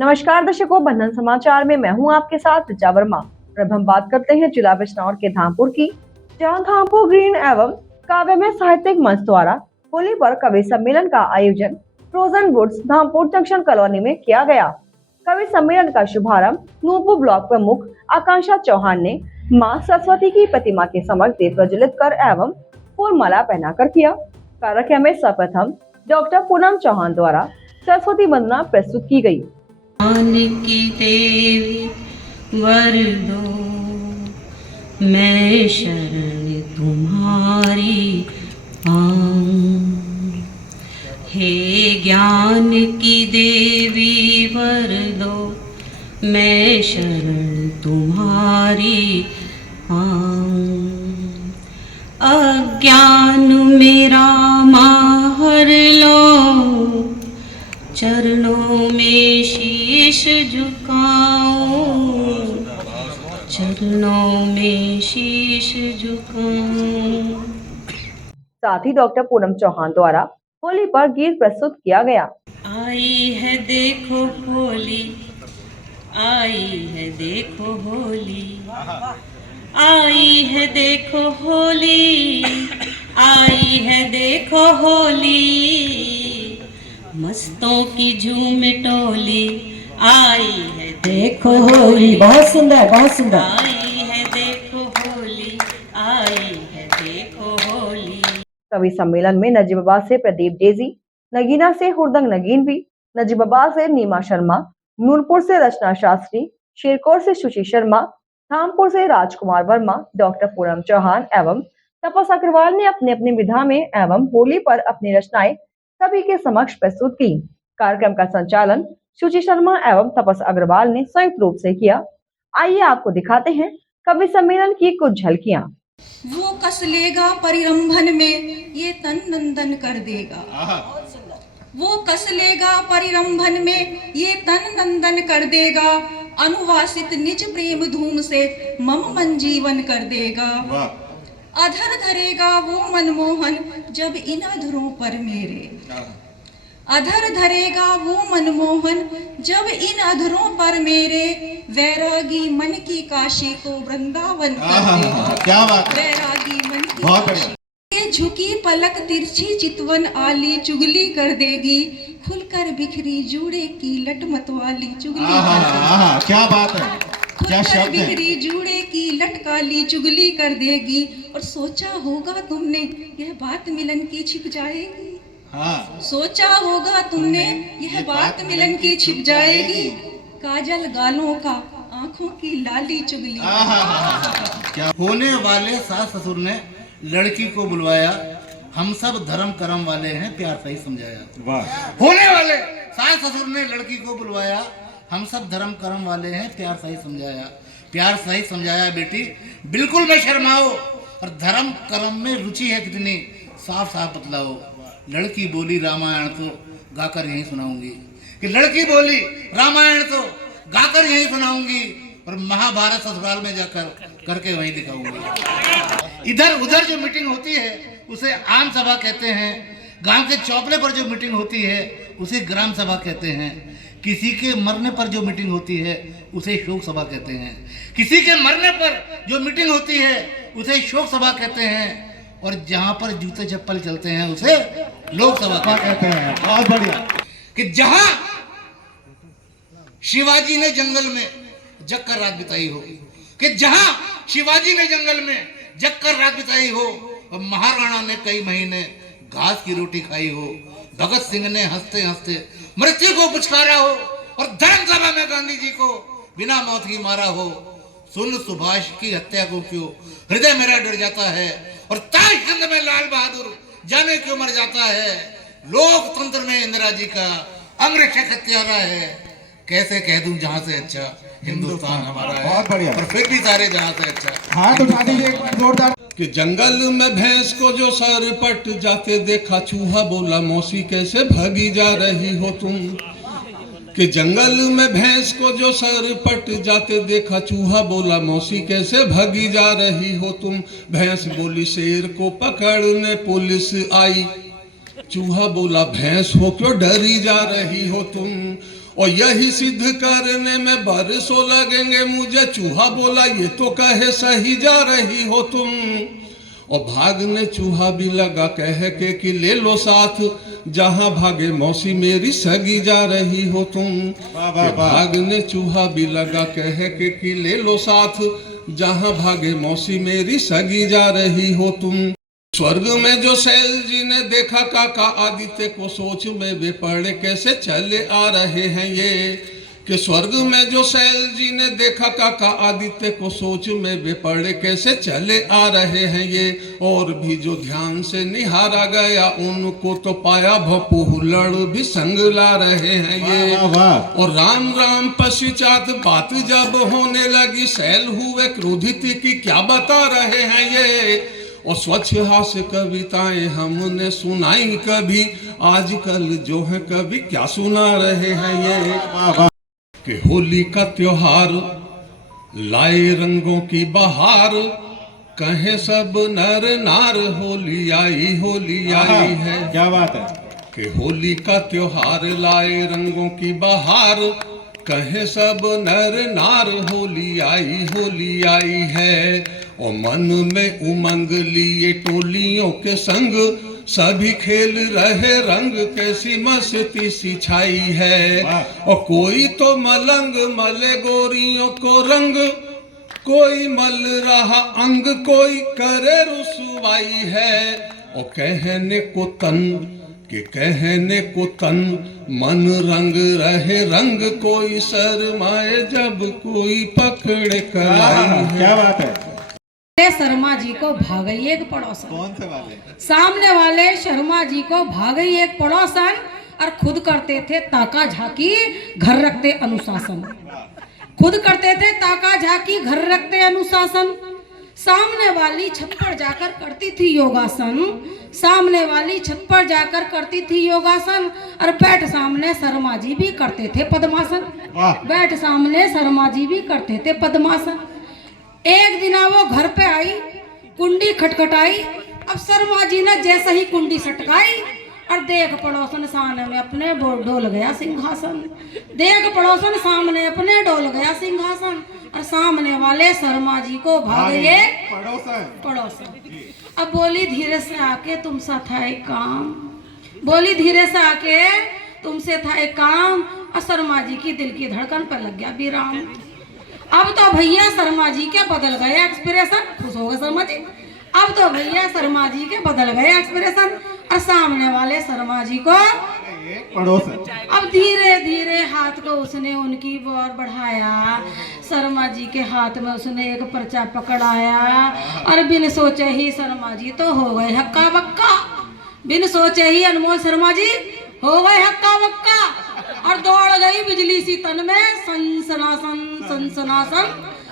नमस्कार दर्शकों, बंधन समाचार में मैं हूं आपके साथ ऋचा वर्मा। अब हम बात करते हैं जिला बिजनौर के धामपुर की, जहां धामपुर ग्रीन एवं काव्य में साहित्यिक मंच द्वारा होली पर कवि सम्मेलन का आयोजन frozen woods Dhampur junction colony में किया गया। कवि सम्मेलन का शुभारंभ नूरपुर ब्लॉक प्रमुख आकांक्षा चौहान ने मां सरस्वती की प्रतिमा के समक्ष दीप प्रज्वलित कर एवं फूल माला पहनाकर किया। कार्यक्रम में सर्वप्रथम डॉक्टर पूनम चौहान द्वारा सरस्वती वंदना प्रस्तुत की गयी। ज्ञान की देवी वर दो, मैं शरण तुम्हारी आऊं। हे ज्ञान की देवी वर दो, मैं शरण तुम्हारी आऊं। अज्ञान मेरा माहर लो, चरणों में शीश झुकाऊं, चरणों में शीश झुकाऊं। साथ ही डॉक्टर पूनम चौहान द्वारा होली पर गीत प्रस्तुत किया गया। आई है देखो होली, आई है देखो होली, आई है देखो होली, आई है देखो होली। मस्तों की झूम टोली आई है देखो होली। बहुत सुंदर, बहुत सुंदर। आई है देखो होली, आई है देखो होली। कवि सम्मेलन में नजीबाबाद से प्रदीप डेजी, नगीना से हुरदंग नगीनवी, नजीबाबाद से नीमा शर्मा, नूरपुर से रचना शास्त्री, शेरकोट से सुशी शर्मा, धामपुर से राजकुमार वर्मा, डॉक्टर पूनम चौहान एवं तपस अग्रवाल ने अपने अपनी विधा में एवं होली पर अपनी रचनाएं सभी के समक्ष प्रस्तुत की। कार्यक्रम का संचालन सुची शर्मा एवं तपस अग्रवाल ने संयुक्त रूप से किया। आइए आपको दिखाते हैं कवि सम्मेलन की कुछ झलकियां। वो कस लेगा परिरंभन में, ये तन नंदन कर देगा। वो कस लेगा परिरंभन में, ये तन नंदन कर देगा। अनुवासित निज प्रेम धूम से मम मन जीवन कर देगा। अधर धरेगा वो मनमोहन जब इन अधरों पर मेरे, अधर धरेगा वो मनमोहन जब इन अधरों पर मेरे। वैरागी मन की काशी को वृंदावन कर देगा। क्या बात है, वैरागी मन की बहुत काशी। ये झुकी पलक तिरछी चितवन आली चुगली कर देगी। खुलकर बिखरी जूड़े की लटमत वाली चुगली कर देगी। क्या बात है, क्या खुलकर शब्द है। बिखरी जूड़े की लटकाली चुगली कर देगी। और सोचा होगा तुमने यह बात मिलन की छिप जाएगी। हाँ। सोचा होगा तुमने यह बात मिलन की छिप जाएगी। काजल गालों का आंखों की लाली चुगली। क्या होने वाले सास ससुर ने लड़की को बुलवाया, हम सब धर्म कर्म वाले हैं, प्यार सही समझाया। वाह। होने वाले सास ससुर ने लड़की को बुलवाया, हम सब धर्म कर्म वाले हैं, प्यार सही समझाया। प्यार सही समझाया बेटी, बिल्कुल मत शर्माओ, और धर्म कर्म में रुचि है कितनी साफ साफ बतलाओ। लड़की बोली रामायण तो गाकर यही सुनाऊंगी, कि लड़की बोली रामायण तो गाकर यही सुनाऊंगी, और महाभारत ससुराल में जाकर करके वहीं दिखाऊंगी। इधर उधर जो मीटिंग होती है उसे आम सभा कहते हैं। गांव के चौपड़े पर जो मीटिंग होती है उसे ग्राम सभा कहते हैं। किसी के मरने पर जो मीटिंग होती है उसे शोक सभा कहते हैं। किसी के मरने पर जो मीटिंग होती है उसे शोक सभा कहते हैं। और जहां पर जूते चप्पल चलते हैं उसे लोक सभा कहते हैं। बहुत बढ़िया। कि जहां शिवाजी ने जंगल में जगकर रात बिताई हो, कि जहां शिवाजी ने जंगल में जगकर रात बिताई हो, और महाराणा ने कई महीने घास की रोटी खाई हो, भगत सिंह ने हंसते हंसते मृत्यु को पुचकारा हो, और धर्मसभा में गांधी जी को बिना मौत की मारा हो। सुन सुभाष की हत्या को क्यों हृदय मेरा डर जाता है, और ताशकंद में लाल बहादुर जाने क्यों मर जाता है। लोकतंत्र में इंदिरा जी का अंग्रेज हत्यारा है। कैसे कह दूं जहां से अच्छा हिंदुस्तान हमारा है। बहुत बढ़िया। और फिर भी सारे जहां से अच्छा। हाँ तो जोरदार। कि जंगल में भैंस को जो सर पट जाते देखा, चूहा बोला मौसी कैसे भागी जा रही हो तुम। कि जंगल में भैंस को जो सर पट जाते देखा, चूहा बोला मौसी कैसे भागी जा रही हो तुम। भैंस बोली शेर को पकड़ने पुलिस आई, चूहा बोला भैंस हो क्यों डरी जा रही हो तुम। और यही सिद्ध करने में बरसों लगेंगे। मुझे चूहा बोला ये तो कहे सही जा रही हो तुम, और भागने चूहा भी लगा कह के कि ले लो साथ, जहां भागे मौसी मेरी सगी जा रही हो तुम। भागने चूहा भी लगा कह के कि ले लो साथ, जहां भागे मौसी मेरी सगी जा रही हो तुम। स्वर्ग में जो सैल जी ने देखा काका आदित्य को, सोच में वे पड़े कैसे चले आ रहे हैं ये। कि स्वर्ग में जो सैल जी ने देखा काका आदित्य को, सोच में वे पड़े कैसे चले आ रहे हैं ये। और भी जो ध्यान से निहारा गया, उनको तो पाया भपूलड़ भी संग ला रहे हैं ये। और राम राम पश्चात बात जब होने लगी, सैल हुए क्रोधित की क्या बता रहे हैं ये। और स्वच्छ हास्य कविताएं हमने सुनाई कभी, आजकल जो है कभी क्या सुना रहे हैं ये। कि होली का त्योहार लाए रंगों की बहार, कहें सब नर नार होली आई है। क्या बात है। कि होली का त्योहार लाए रंगों की बहार, कहें सब नर नार होली आई है। और मन में उमंग लिए टोलियों के संग, सभी खेल रहे रंग, कैसी मस्ती सी छाई है। और कोई तो मलंग मले गोरियों को रंग, कोई मल रहा अंग, कोई करे रुसवाई है। और कहने को तन कि कहने को तन, मन रंग रहे रंग, कोई शर्माए जब कोई पकड़े कलाई है। क्या बात है। शर्मा जी को भागई एक पड़ोसन। कौन से वाले? सामने वाले शर्मा जी को भागई एक पड़ोसन, और खुद करते थे ताका झाकी, घर रखते अनुशासन। खुद करते थे ताका झाकी, घर रखते अनुशासन। सामने वाली छत पर जाकर करती थी योगासन, सामने वाली छत पर जाकर करती थी योगासन। और बैठ सामने शर्मा जी भी करते थे पद्मासन, बैठ सामने शर्मा जी भी करते थे पद्मासन। एक दिन वो घर पे आई, कुंडी खटखटाई। अब शर्मा जी ने जैसे ही कुंडी सटकाई, और देख पड़ोसन सामने में अपने डोल गया सिंहासन। देख पड़ोसन सामने अपने डोल गया सिंहासन, और सामने वाले शर्मा जी को भागे पड़ोसन। अब बोली धीरे से आके तुमसे था एक काम, बोली धीरे से आके तुमसे था एक काम। और शर्मा जी की दिल की धड़कन पर लग गया विराम। अब तो भैया शर्मा जी के बदल गए एक्सप्रेशन, खुश हो गए शर्मा जी। अब तो भैया शर्मा जी के बदल गए एक्सप्रेशन, और सामने वाले शर्मा जी को पड़ोसन। अब धीरे धीरे हाथ को उसने उनकी ओर बढ़ाया। शर्मा जी के हाथ में उसने एक पर्चा पकड़ाया, और बिन सोचे ही शर्मा जी तो हो गए हक्का बक्का। बिन सोचे ही अनमोल शर्मा जी हो गए हक्का बक्का, और दौड़ गई बिजली सी तन में सनसनासन सनसनासन।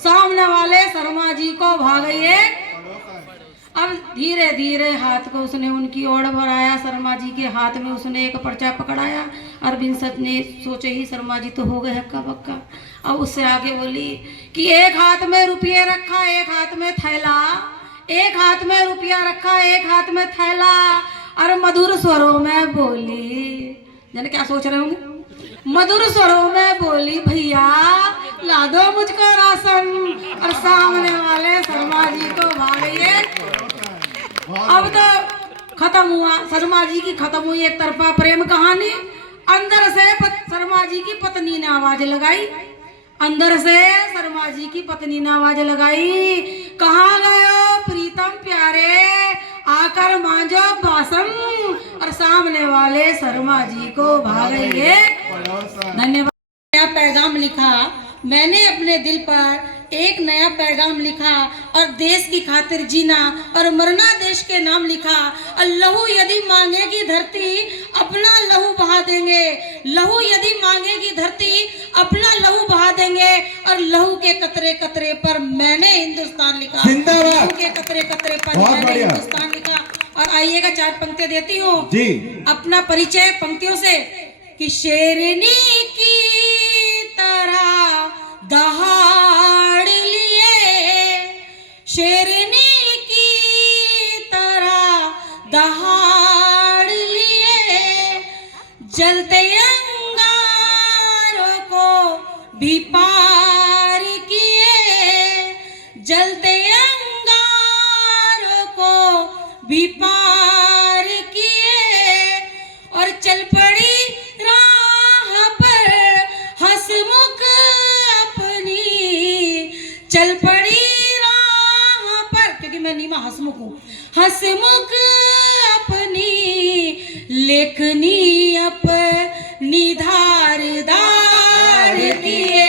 सामने वाले शर्मा जी को भागइए। अब धीरे धीरे हाथ को उसने उनकी ओर बढ़ाया, शर्मा जी के हाथ में उसने एक पर्चा पकड़ाया, और बिन सच ने सोचे ही शर्मा जी तो हो गए हक्का बक्का। अब उससे आगे बोली कि एक हाथ में रुपये रखा, एक हाथ में थैला, एक हाथ में रुपया रखा, एक हाथ में थैला। और मधुर स्वरों में बोली, जाने क्या सोच रहे होंगे, मधुर स्वरों में बोली भैया ला दो मुझको राशन। और सामने वाले शर्मा जी को भागइए। अब तो खत्म हुआ, शर्मा जी की खत्म हुई एक तरफा प्रेम कहानी। अंदर से शर्मा जी की पत्नी ने आवाज लगाई, अंदर से शर्मा जी की पत्नी ने आवाज लगाई, कहाँ गए हो प्रीतम प्यारे, आकर मांझो बासन। और सामने वाले शर्मा जी को भागइए। धन्यवाद। नया पैगाम लिखा मैंने अपने दिल पर, एक नया पैगाम लिखा, और देश की खातिर जीना और मरना देश के नाम लिखा। और लहू यदि मांगेगी धरती अपना लहू बहा देंगे, लहू यदि मांगेगी धरती अपना लहू बहा देंगे। और लहू के कतरे कतरे पर मैंने हिंदुस्तान लिखा, लहू के कतरे कतरे पर मैंने हिंदुस्तान लिखा। और आइएगा 4 पंक्तियां देती हूँ जी, अपना परिचय पंक्तियों से। कि शेरनी की तरह दहाड़ लिए, शेरनी की तरह दहाड़ लिए, जलते अंगारे भी पार किए और चल पड़ी राह पर हंसमुख अपनी, चल पड़ी राह पर, क्योंकि मैं नीमा हंसमुख हूं, हंसमुख अपनी लेखनी अपनी धारदार किए।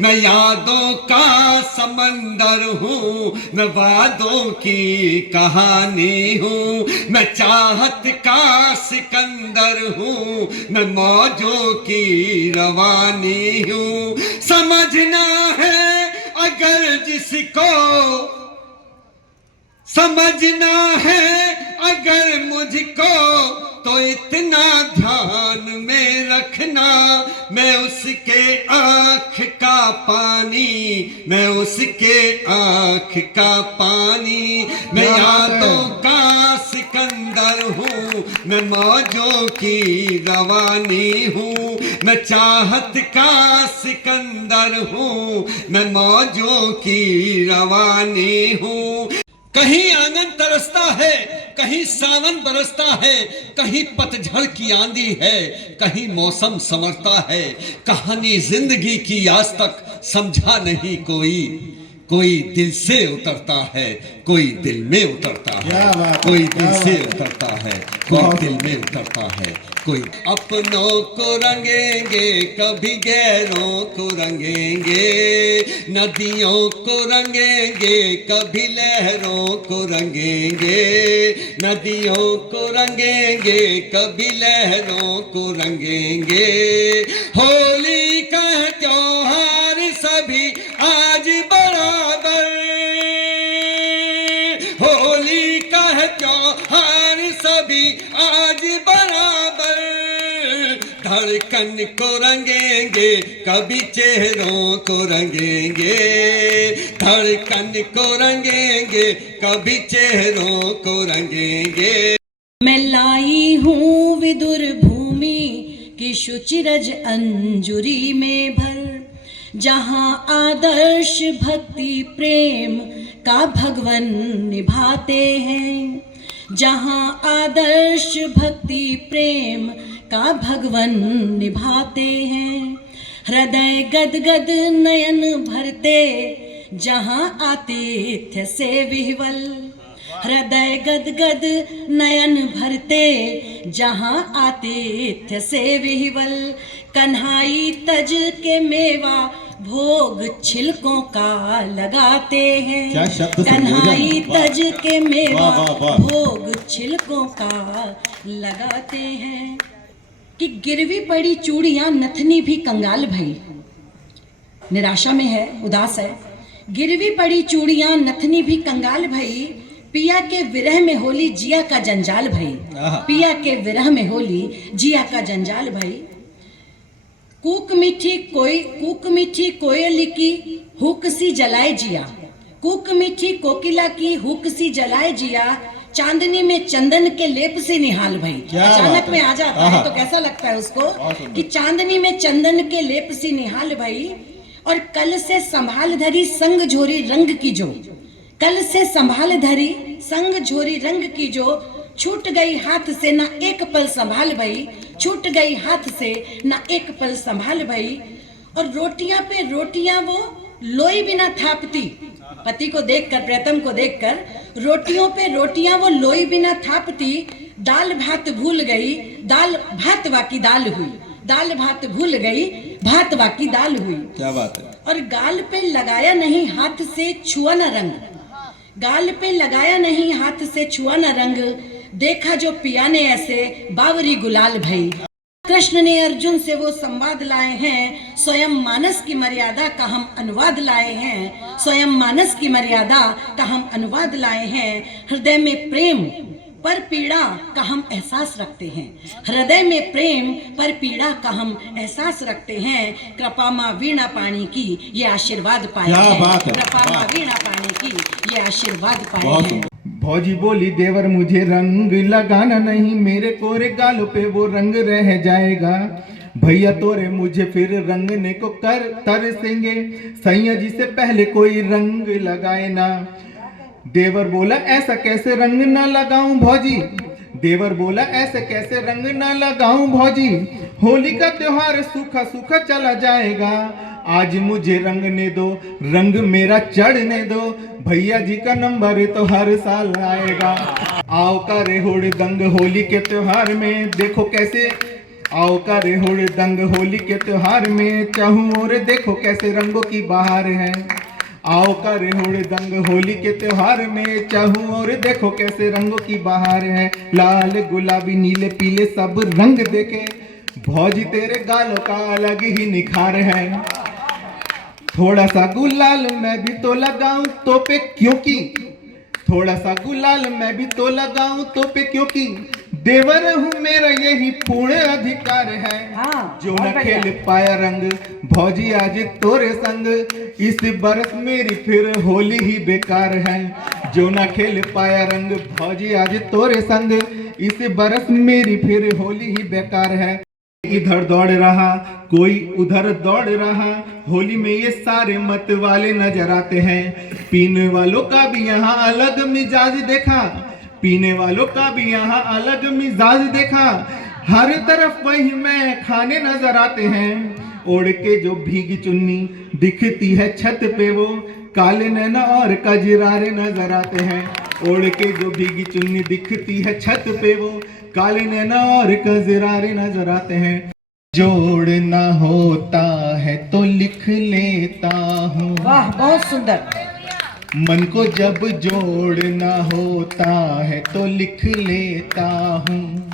मैं यादों का समंदर हूँ, मैं वादों की कहानी हूँ, मैं चाहत का सिकंदर हूँ, मैं मौजों की रवानी हूँ। समझना है अगर जिसको, समझना है अगर मुझको, तो इतना ध्यान में रखना, मैं उसके आँख का पानी, मैं उसके आँख का पानी। मैं यादों का सिकंदर हूँ, मैं मौजों की रवानी हूँ, मैं चाहत का सिकंदर हूँ, मैं मौजों की रवानी हूँ। कहीं आंगन तरसता है, कहीं सावन बरसता है, कहीं पतझड़ की आंधी है, कहीं मौसम संवरता है। कहानी जिंदगी की आज तक समझा नहीं कोई, कोई दिल से उतरता है, कोई दिल में उतरता है, कोई दिल से उतरता है, कोई दिल में उतरता है। कोई अपनों को रंगेंगे, कभी गैरों को रंगेंगे, नदियों को रंगेंगे, कभी लहरों को रंगेंगे, नदियों को रंगेंगे, कभी लहरों को रंगेंगे। होली का त्योहार सभी आज बराबर, होली का त्योहार सभी आज बराबर, धड़कन को रंगेंगे, कभी चेहरों को रंगेंगे, धड़कन को रंगेंगे, कभी चेहरों को रंगेंगे। मैं लाई हूँ विदुर भूमि की शुचिरज अंजुरी में भर, जहाँ आदर्श भक्ति प्रेम का भगवन निभाते हैं, जहाँ आदर्श भक्ति प्रेम का भगवन निभाते हैं। हृदय गदगद नयन भरते जहाँ आतिथ्य से विह्वल, हृदय गदगद नयन भरते जहाँ आतिथ्य से विह्वल। कन्हाई तज के मेवा भोग छिलकों का लगाते हैं, कन्हाई तज के मेवा भोग छिलकों का लगाते हैं। कि गिरवी पड़ी चूड़ियां नथनी भी कंगाल भई, निराशा में है, उदास है। गिरवी पड़ी चूड़ियां नथनी भी कंगाल भई, पिया के विरह में होली जिया का जंजाल भई, पिया के विरह में होली जिया का जंजाल भई। कूक मीठी कोयल की हुक सी जलाए जिया, कूक मीठी कोकिला की हुक सी जलाए जिया, चांदनी में चंदन के लेप से निहाल भई। अचानक में आ जाता है तो कैसा लगता है उसको कि चांदनी में चंदन के लेप से निहाल भई। और कल से संभाल धरी संग झोरी रंग की जो, कल से संभाल धरी संग झोरी रंग की जो, छूट गई हाथ से ना एक पल संभाल भई, छूट गई हाथ से ना एक पल संभाल भई। और रोटियां पे रोटियां वो लोई बिना थापती, पति को देखकर, प्रियतम को देखकर रोटियों पे रोटियां वो लोई बिना थापती। दाल भात भूल गई, दाल भात वाकी दाल हुई, दाल भात भूल गई, भात वाकी दाल हुई। क्या बात है। और गाल पे लगाया नहीं हाथ से छुआ न रंग, गाल पे लगाया नहीं हाथ से छुआ न रंग, देखा जो पिया ने ऐसे बावरी गुलाल भई। कृष्ण ने अर्जुन से वो संवाद लाए हैं, स्वयं मानस की मर्यादा का हम अनुवाद लाए हैं, स्वयं मानस की मर्यादा का हम अनुवाद लाए हैं। हृदय में प्रेम पर पीड़ा का हम एहसास रखते हैं, हृदय में प्रेम पर पीड़ा का हम एहसास रखते हैं। कृपा माँ वीणा पाणी की ये आशीर्वाद पाए हैं, कृपा माँ वीणा पाणी की ये आशीर्वाद पाए हैं। भौजी बोली देवर मुझे रंग लगाना नहीं, मेरे कोरे गालों पे वो रंग रह जाएगा। भैया तोरे मुझे फिर रंगने को कर तरसेंगे, सैया जी से पहले कोई रंग लगाए ना। देवर बोला ऐसा कैसे रंग न लगाऊं भौजी, देवर बोला ऐसे कैसे रंग न लगाऊं भौजी, होली का त्योहार सूखा सूखा चला जाएगा, आज मुझे रंगने दो, रंग मेरा चढ़ने दो, भैया जी का नंबर तो हर साल आएगा। आओ करे हुड़दंग होली के त्योहार में, देखो कैसे आओ करे हुड़दंग होली के त्योहार में, चाहूं और देखो कैसे रंगों की बहार है। आओ करे हुड़दंग होली के त्योहार में, चाहूं और देखो कैसे रंगों की बहार है। लाल गुलाबी नीले पीले सब रंग देखे, भौजी तेरे गालों का अलग ही निखार है। थोड़ा सा गुलाल मैं भी तो लगाऊं तो पे, क्योंकि थोड़ा सा गुलाल मैं भी तो लगाऊं तो पे, क्योंकि देवर हूँ मेरा यही पूर्ण अधिकार है। जो न खेल पाया रंग भौजी आज तोरे संग, इस बरस मेरी फिर होली ही बेकार है। जो न खेल पाया रंग भौजी आज तोरे संग, इस बरस मेरी फिर होली ही बेकार है। इधर दौड़ रहा कोई उधर दौड़ रहा, होली में ये सारे मत वाले नजर आते हैं। पीने वालों का भी यहाँ अलग मिजाज देखा, पीने वालों का भी यहाँ अलग मिजाज देखा, हर तरफ वही मैं खाने नजर आते हैं। ओढ़ के जो भीगी चुन्नी दिखती है छत पे, वो काले नैना और कजरारे नजर आते हैं। ओढ़ के जो भीगी चुन्नी दिखती है छत पे, वो काले नैना और कजरारे नजर आते हैं। जोड़ना होता है तो लिख लेता हूँ, वाह बहुत सुंदर। मन को जब जोड़ना होता है तो लिख लेता हूँ,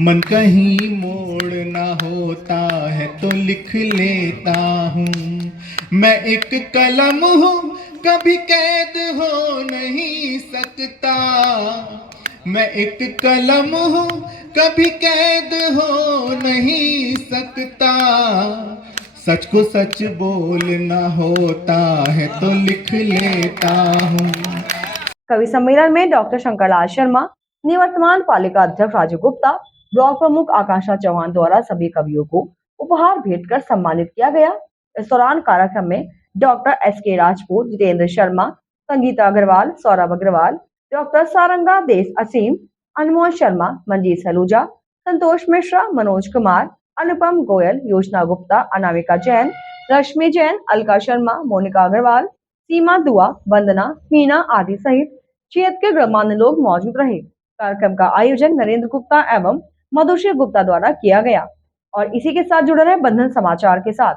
मन कहीं मोड़ना होता है तो लिख लेता हूँ। मैं एक कलम हूँ कभी कैद हो नहीं सकता, मैं एक कलम हूँ कभी कैद हो नहीं सकता, सच को सच बोलना होता है तो लिख लेता हूँ। कवि सम्मेलन में डॉक्टर शंकरलाल शर्मा, निवर्तमान पालिका अध्यक्ष राजू गुप्ता, ब्लॉक प्रमुख आकांक्षा चौहान द्वारा सभी कवियों को उपहार भेंट कर सम्मानित किया गया। इस दौरान कार्यक्रम में doctor SK Rajput, Jitendra Sharma, Sangeeta Agarwal, Saurabh Agarwal, doctor Saranga Desh Aseem, अनमोल शर्मा, मंजीत सलूजा, संतोष मिश्रा, मनोज कुमार, अनुपम गोयल, योजना गुप्ता, अनामिका जैन, रश्मि जैन, अलका शर्मा, मोनिका अग्रवाल, सीमा दुआ, वंदना, मीना आदि सहित क्षेत्र के गणमान्य लोग मौजूद रहे। कार्यक्रम का आयोजन नरेंद्र गुप्ता एवं मधुश्री गुप्ता द्वारा किया गया। और इसी के साथ जुड़े रहे बंधन समाचार के साथ।